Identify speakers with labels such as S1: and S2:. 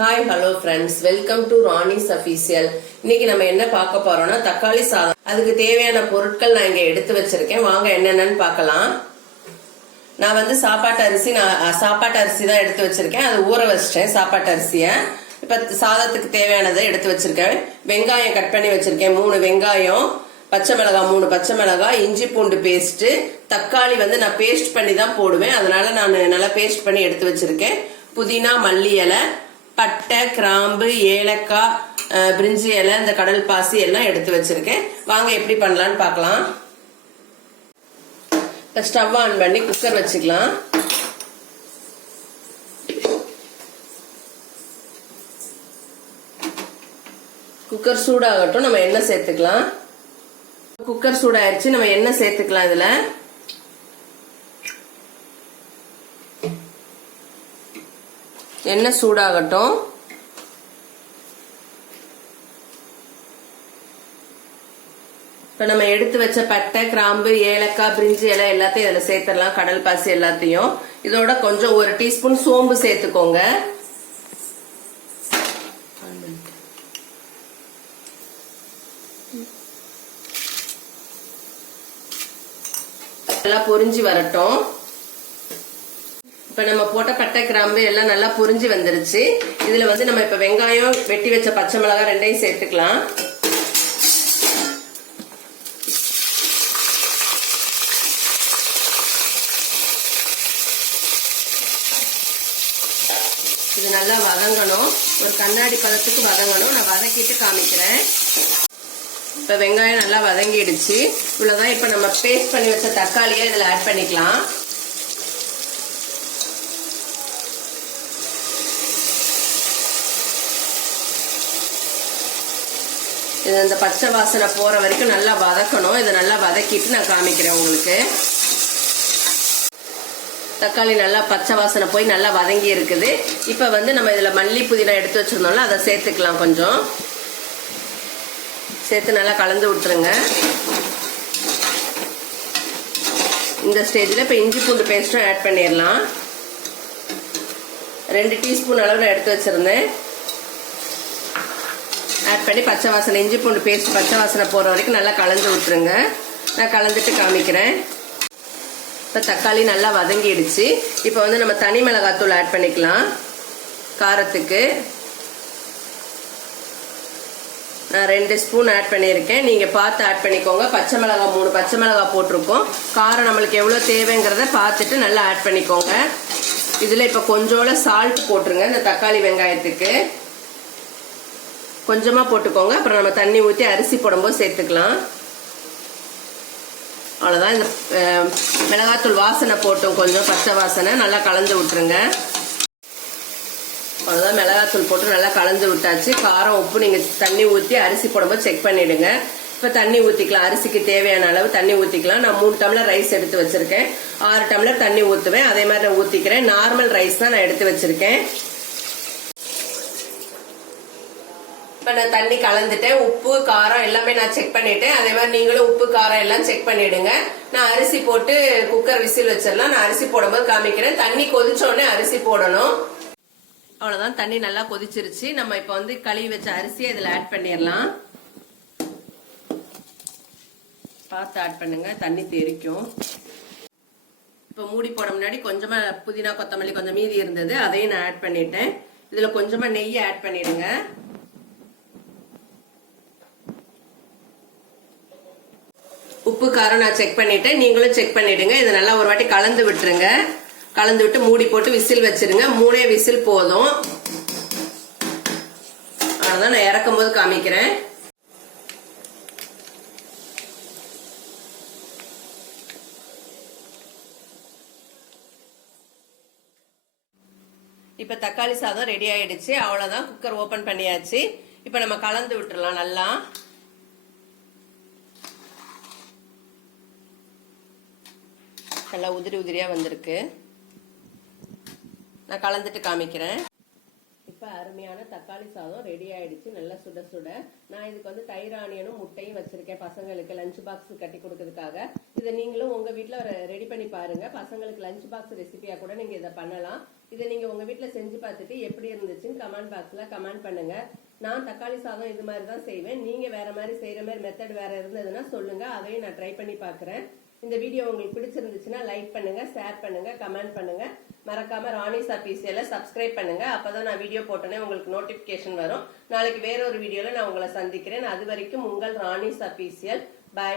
S1: Hi hello friends welcome to Rani's official இன்னைக்கு நம்ம என்ன பார்க்க போறோம்னா தக்காளி சாதம். அதுக்கு தேவையான பொருட்கள் நான் இங்க எடுத்து வச்சிருக்கேன். வாங்க என்னென்னன்னு பார்க்கலாம். நான் வந்து சாப்பாட்டு அரிசி நான் சாப்பாட்டு அரிசி தான் எடுத்து வச்சிருக்கேன். அது ஊற வச்சிட்டேன் சாப்பாட்டு அரிசியை. இப்ப சாதத்துக்கு தேவையானதை எடுத்து வச்சிருக்கேன். வெங்காயம் கட் பண்ணி வச்சிருக்கேன் மூணு வெங்காயம் பச்சை மிளகாய் மூணு பச்சை மிளகாய் இஞ்சி பூண்டு பேஸ்ட்டு தக்காளி வந்து நான் பேஸ்ட் பண்ணி தான் போடுவேன். அதனால நான் நல்லா பேஸ்ட் பண்ணி எடுத்து வச்சிருக்கேன். புதினா மல்லி இலை பட்டை கிராம்பு ஏலக்காய் பிரிஞ்சி இலை இந்த கடல் பாசி எல்லாம் எடுத்து வச்சிருக்கேன். வாங்க எப்படி பண்ணலான்னு பார்க்கலாம். இப்போ ஸ்டவ் ஆன் பண்ணி குக்கர் வச்சுக்கலாம். குக்கர் சூடாகட்டும் நம்ம எண்ணெய் சேர்த்துக்கலாம். குக்கர் சூடாயிருச்சு நம்ம எண்ணெய் சேர்த்துக்கலாம் இதில். எண்ணெய் சூடாகட்டும். இப்போ நம்ம எடுத்து வச்ச பட்டை கிராம்பு ஏலக்காய் பிரிஞ்சு இலை எல்லாத்தையும் இதில் சேர்த்துடலாம். கடல் பாசி எல்லாத்தையும். இதோட கொஞ்சம் ஒரு டீஸ்பூன் சோம்பு சேர்த்துக்கோங்க. நல்லா பொரிஞ்சு வரட்டும். இப்ப நம்ம போட்ட பட்டை கிராம்பு எல்லாம் நல்லா புரிஞ்சு வந்துருச்சு. இதுல வந்து நம்ம இப்ப வெங்காயம் வெட்டி வச்ச பச்சை மிளகாய் ரெண்டையும் சேர்த்துக்கலாம். இது நல்லா வதங்கணும். ஒரு கண்ணாடி பதத்துக்கு வதங்கணும். நான் வதக்கிட்டு காமிக்கிறேன். இப்ப வெங்காயம் நல்லா வதங்கிடுச்சு. இவ்வளவுதான் இப்ப நம்ம பேஸ்ட் பண்ணி வச்ச தக்காளியை இதுல ஆட் பண்ணிக்கலாம். இது இந்த பச்சை வாசனை போகிற வரைக்கும் நல்லா வதக்கணும். இதை நல்லா வதக்கிட்டு நான் காமிக்கிறேன் உங்களுக்கு. தக்காளி நல்லா பச்சை வாசனை போய் நல்லா வதங்கி இருக்குது. இப்போ வந்து நம்ம இதில் மல்லி புதினா எடுத்து வச்சுருந்தோம்ல அதை சேர்த்துக்கலாம் கொஞ்சம். சேர்த்து நல்லா கலந்து விட்டுருங்க. இந்த ஸ்டேஜில் இப்போ இஞ்சி பூண்டு பேஸ்ட்டும் ஆட் பண்ணிடலாம். ரெண்டு டீஸ்பூன் அளவில் எடுத்து வச்சிருந்தேன். ஆட் பண்ணி பச்சை வாசனை இஞ்சி பூண்டு பேஸ்ட் பச்சை வாசனை போகிற வரைக்கும் நல்லா கலந்து விட்டுருங்க நான் கலந்துட்டு காமிக்கிறேன். இப்போ தக்காளி நல்லா வதங்கிடுச்சு. இப்போ வந்து நம்ம தனி மிளகாத்தூள் ஆட் பண்ணிக்கலாம். காரத்துக்கு. நான் ரெண்டு ஸ்பூன் ஆட் பண்ணியிருக்கேன். நீங்கள் பார்த்து ஆட் பண்ணிக்கோங்க. பச்சை மிளகாய் மூணு பச்சை மிளகாய் போட்டிருக்கோம். காரம் நம்மளுக்கு எவ்வளோ தேவைங்கிறத பார்த்துட்டு நல்லா ஆட் பண்ணிக்கோங்க. இதில் இப்போ கொஞ்சோட சால்ட் போட்டுருங்க. இந்த தக்காளி வெங்காயத்துக்கு. கொஞ்சமாக போட்டுக்கோங்க. அப்புறம் நம்ம தண்ணி ஊற்றி அரிசி போடும்போது சேர்த்துக்கலாம். அவ்வளோதான் இந்த மிளகாத்தூள் வாசனை போட்டோம் கொஞ்சம் பச்சை வாசனை. நல்லா கலந்து விட்டுருங்க. அவ்வளோதான் மிளகாத்தூள் போட்டு நல்லா கலந்து விட்டாச்சு. காரம் உப்பு நீங்கள் தண்ணி ஊற்றி அரிசி போடும்போது செக் பண்ணிவிடுங்க இப்போ தண்ணி ஊற்றிக்கலாம் அரிசிக்கு தேவையான அளவு தண்ணி ஊற்றிக்கலாம் நான் மூணு டம்ளர் ரைஸ் எடுத்து வச்சுருக்கேன். ஆறு டம்ளர் தண்ணி ஊற்றுவேன் அதே மாதிரி நான் ஊற்றிக்கிறேன் நார்மல் ரைஸ் தான் நான் எடுத்து வச்சுருக்கேன். இப்போ நான் தண்ணி கலந்துட்டேன் உப்பு காரம் எல்லாமே நான் செக் பண்ணிட்டேன். அதே மாதிரி நீங்களும் உப்பு காரம் எல்லாம் செக் பண்ணிடுங்க. நான் அரிசி போட்டு குக்கர் விசில் வச்சிடலாம். நான் அரிசி போடும்போது காமிக்கிறேன். தண்ணி கொதிச்சோடனே அரிசி போடணும். அவ்வளவுதான். தண்ணி நல்லா கொதிச்சிருச்சு. நம்ம இப்ப வந்து கழுவி வச்ச அரிசியை இதுல ஆட் பண்ணிடலாம். பார்த்து ஆட் பண்ணுங்க. தண்ணி தெரிக்கும். இப்ப மூடி போட முன்னாடி கொஞ்சமா புதினா கொத்தமல்லி கொஞ்சம் மீதி இருந்தது. அதையும் நான் ஆட் பண்ணிட்டேன். இதுல கொஞ்சமா நெய் ஆட் பண்ணிடுங்க. உப்பு காரம் நான் செக் பண்ணிட்டேன். நீங்களும் செக் பண்ணிடுங்க. இதை நல்லா ஒரு வாட்டி கலந்து விட்டுருங்க. கலந்து விட்டு மூடி போட்டு விசில் வச்சிருங்க. மூணே விசில் போதும். அதான் நான் இறக்கும் போது காமிக்கிறேன். இப்ப தக்காளி சாதம் ரெடி ஆயிடுச்சு. அவ்வளவுதான் குக்கர் ஓபன் பண்ணியாச்சு. இப்ப நம்ம கலந்து விட்டுறலாம் நல்லா. நல்லா உதிரி உதிரியா வந்திருக்கு. நான் கலந்துட்டு காமிக்கிறேன். இப்போ அருமையான தக்காளி சாதம் ரெடி ஆயிடுச்சு. நல்லா சுட சுட. நான் இதுக்கு வந்து தயிர் ஆனியனும் முட்டையும் வச்சிருக்கேன் பசங்களுக்கு லஞ்ச் பாக்ஸ் கட்டி கொடுக்கறதுக்காக. இதை நீங்களும் உங்க வீட்டில் ரெடி பண்ணி பாருங்க. பசங்களுக்கு லஞ்ச் பாக்ஸ் ரெசிபியா கூட நீங்க இதை பண்ணலாம். இதை நீங்க உங்க வீட்டில் செஞ்சு பார்த்துட்டு எப்படி இருந்துச்சுன்னு கமெண்ட் பாக்ஸ்ல கமெண்ட் பண்ணுங்க. நான் தக்காளி சாதம் இது மாதிரி தான் செய்வேன். நீங்க வேற மாதிரி செய்யற மாதிரி மெத்தட் வேற இருந்ததுன்னா சொல்லுங்க. அதையும் நான் ட்ரை பண்ணி பார்க்கறேன். இந்த வீடியோ உங்களுக்கு பிடிச்சிருந்துச்சுன்னா லைக் பண்ணுங்க ஷேர் பண்ணுங்க கமெண்ட் பண்ணுங்க. மறக்காம ராணிஸ் அபிசியல சப்ஸ்கிரைப் பண்ணுங்க. அப்பதான் நான் வீடியோ போட்டோன்னே உங்களுக்கு நோட்டிபிகேஷன் வரும். நாளைக்கு வேற ஒரு வீடியோல நான் உங்களை சந்திக்கிறேன். அது வரைக்கும் உங்கள் ராணிஸ் அபிசியல் பை